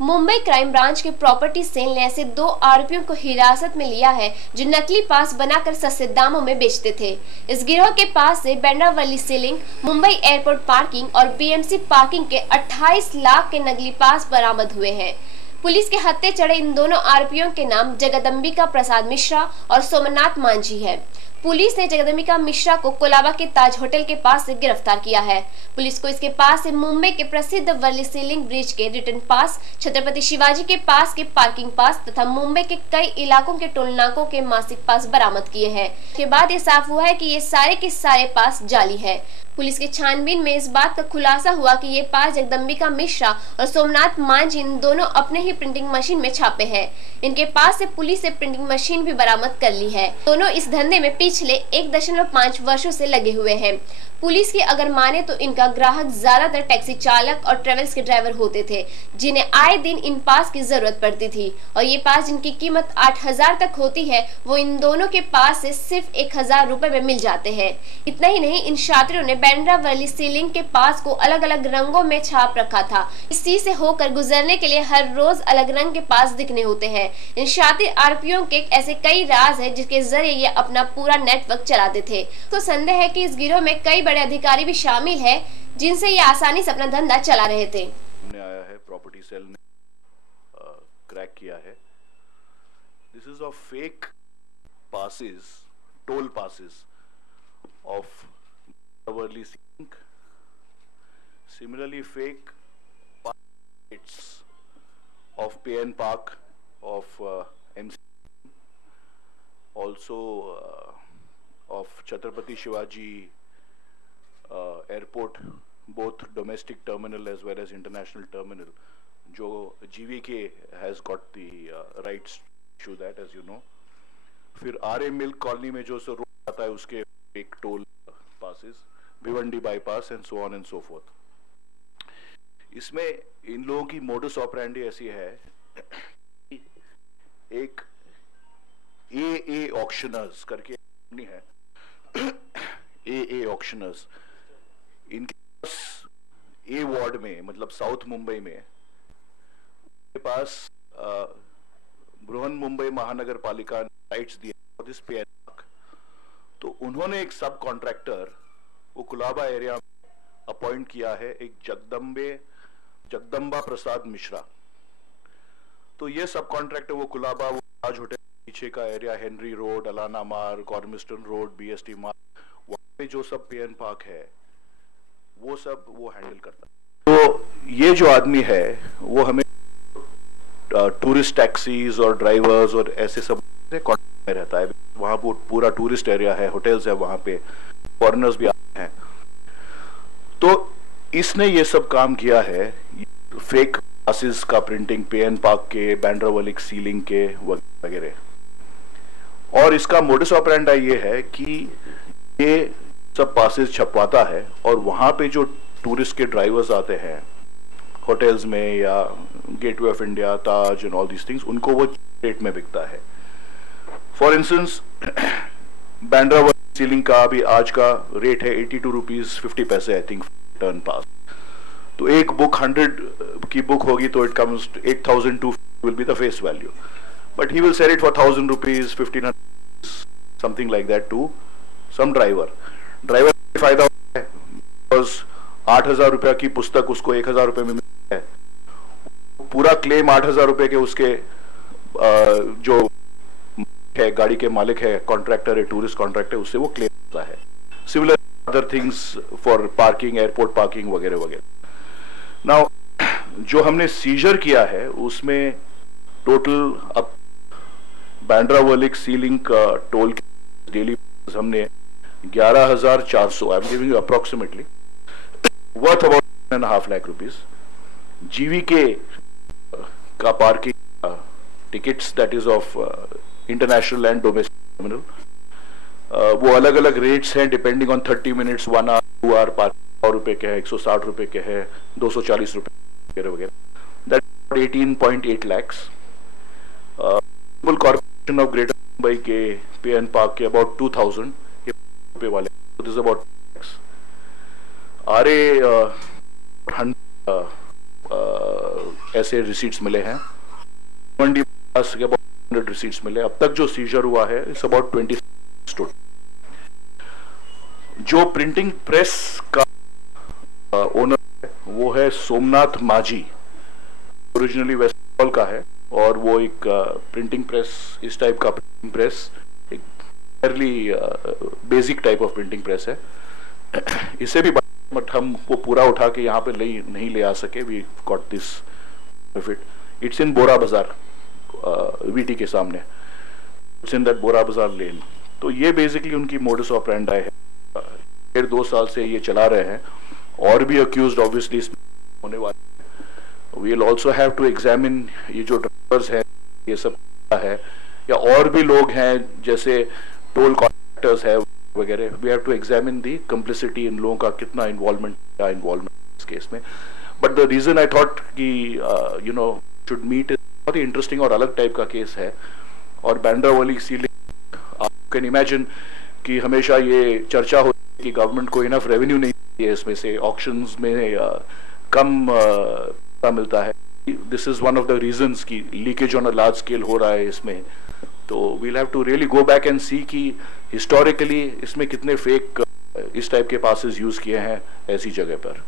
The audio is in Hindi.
मुंबई क्राइम ब्रांच के प्रॉपर्टी सेल ने ऐसे 2 आरोपियों को हिरासत में लिया है जो नकली पास बनाकर सस्ते दामों में बेचते थे। इस गिरोह के पास से बैंड्रावली सीलिंग, मुंबई एयरपोर्ट पार्किंग और बीएमसी पार्किंग के 28 लाख के नकली पास बरामद हुए हैं। पुलिस के हत्थे चढ़े इन दोनों आरोपियों के नाम जगदम्बिका प्रसाद मिश्रा और सोमनाथ मांझी है। पुलिस ने जगदम्बिका मिश्रा को कोलाबा के ताज होटल के पास से गिरफ्तार किया है। पुलिस को इसके पास से मुंबई के प्रसिद्ध वर्ली सीलिंग ब्रिज के रिटर्न पास, छत्रपति शिवाजी के पास के पार्किंग पास तथा मुंबई के कई इलाकों के टोल नाकों के मासिक पास बरामद किए हैं। इसके बाद ये साफ हुआ है कि ये सारे के सारे पास जाली है। पुलिस के छानबीन में इस बात का खुलासा हुआ कि ये पास जगदम्बिका मिश्रा और सोमनाथ मांझी इन दोनों अपने ही प्रिंटिंग मशीन में छापे हैं। इनके पास से पुलिस ने प्रिंटिंग मशीन भी बरामद कर ली है। दोनों इस धंधे में पिछले 1.5 वर्षों से लगे हुए हैं। पुलिस की अगर माने तो इनका ग्राहक ज्यादातर टैक्सी चालक और ट्रेवल्स के ड्राइवर होते थे, जिन्हें आए दिन इन पास की जरूरत पड़ती थी और ये पास जिनकी कीमत 8,000 तक होती है वो इन दोनों के पास से सिर्फ 1,000 रुपए में मिल जाते हैं। इतना ही नहीं, इन शातिरों ने बैंड्रावली सीलिंग के पास को अलग अलग रंगों में छाप रखा था। इसी से होकर गुजरने के लिए हर रोज अलग रंग के पास दिखने होते हैं। इन शातिर आरोपियों के ऐसे कई राज है जिसके जरिए ये अपना पूरा नेटवर्क चलाते थे। तो संदेह है कि इस गिरोह में कई बड़े अधिकारी भी शामिल है जिनसे ये आसानी से अपना धंधा चला रहे थे। आया है प्रॉपर्टी सेल ने क्रैक किया है। This is of fake passes, toll passes of Worli sea link, similarly fake parks of PN Park of MC, also of Chhatrapati Shivaji airport, both domestic terminal as well as international terminal, jo GVK has got the rights to issue that, as you know. फिर RA Milk Colony में जो रोड आता है उसके fake toll passes, Bhiwandi bypass and so on and so fourth. इसमें इन लोगों की मोडस ऑपरेंडी ऐसी है, एक ए ऑक्शनर्स करके कंपनी है, ए ऑक्शनर्स, इनके पास ए वार्ड में मतलब साउथ मुंबई में के पास बृहन मुंबई महानगर पालिका ने राइट्स दिए फॉर दिस PN पार्क। तो उन्होंने एक सब कॉन्ट्रैक्टर वो कोलाबा एरिया में अपॉइंट किया है, एक जगदम्बा प्रसाद मिश्रा। तो ये सब कॉन्ट्रैक्टर वो कोलाबा, वो ताज होटल पीछे का एरिया, हेनरी रोड, अलाना मार्ग, गॉर्मिस्टन रोड, BST मार्ग, वहां पे जो सब PN पार्क है वो सब वो हैंडल करता है। तो ये जो आदमी है वो हमें टूरिस्ट टैक्सीज और ड्राइवर्स और ऐसे सब कॉन्टैक्ट में रहता है। वहां वो पूरा टूरिस्ट एरिया है, होटल्स है, वहां पे फॉरेनर्स भी आते हैं। तो इसने ये सब काम किया है, फेक पासेस का प्रिंटिंग PN पार्क के, बैंड्रावली सीलिंग के वगैरह। और इसका मोडस ऑपरेंडा ये है कि ये सब पासेस छपवाता है और वहां पे जो टूरिस्ट के ड्राइवर्स आते हैं होटल्स में या gateway of India, Taj and all these things, उनको वो रेट में बिकता है। फॉर इंस्टेंस बैंड्रावली सीलिंग का अभी आज का रेट है 82 रुपीज 50 पैसे आई थिंक टर्न पास। तो एक बुक 100 की बुक होगी तो it comes 8,250 will be the face value, but he will sell it for 1,000 rupees, 1,500 something like that to some driver का फायदा होता है बिकॉज 8,000 रुपया की पुस्तक उसको 1,000 रुपये में मिलती है। पूरा क्लेम 8,000 रुपये के उसके जो है गाड़ी के मालिक है, कॉन्ट्रैक्टर है, टूरिस्ट कॉन्ट्रैक्टर, उससे वो क्लेम होता है। Similar other things for parking, airport parking वगैरह वगैरह। नाउ जो हमने सीजर किया है उसमें टोटल अब बैंड्रावली सीलिंग का टोल डेली हमने 11,400, I am giving you approximately, worth about 1.5 lakh rupees. GVK का parking tickets that is of international and domestic terminal, वो अलग अलग रेट्स हैं depending on 30 minutes, 1 our, 2 our parking. 100 रुपए के है, 160 रुपए के है, 240 रुपए वगैरह वगैरह। That 18.8 lakhs। Corporation of greater Mumbai के PN पार्क के अबाउट 2,000 रुपए वाले, दिस इज अबाउट RA ऐसे रिसीट्स मिले हैं। 100 रिसीट्स मिले। अब तक जो सीजर हुआ है इट्स अबाउट 20 टोटल। जो प्रिंटिंग प्रेस का ओनर है वो है सोमनाथ माझी, ओरिजिनली वेस्ट बंगाल का है, और वो एक प्रिंटिंग प्रेस, इस टाइप का प्रिंटिंग प्रेस, एक Fairlie basic type of printing press है। इसे भी बट हम वो पूरा उठा के यहाँ पे नहीं ले आ सके। We got this it. It's in Bora Bazaar, VT के सामने, इट्स इन दैट बोरा बाजार लेन। तो ये बेसिकली उनकी मोडस ऑपरेंडाई है। 1.5-2 साल से ये चला रहे हैं, और भी अक्यूज्ड ऑब्वियसली होने वाले। We will also have to examine ये जो ड्राइवर्स हैं, ये सब है, या और भी लोग हैं जैसे टोल कॉन्ट्रैक्टर्स है वगैरह। We have to examine the complicity, इन लोगों का कितना इन्वॉल्वमेंट इस केस में। But the reason I thought कि यू नो शुड मीट, बहुत ही इंटरेस्टिंग और अलग टाइप का केस है। और बांद्रावली सीलिंग, आप कैन इमेजिन कि हमेशा ये चर्चा होती है कि गवर्नमेंट को इनफ रेवेन्यू नहीं है, इसमें से ऑक्शंस में कम मिलता है। This is one of the reasons कि leakage on a large scale हो रहा है इसमें। तो we'll have to really go back and see कि हिस्टोरिकली इसमें कितने फेक इस टाइप के पासेस यूज किए हैं ऐसी जगह पर।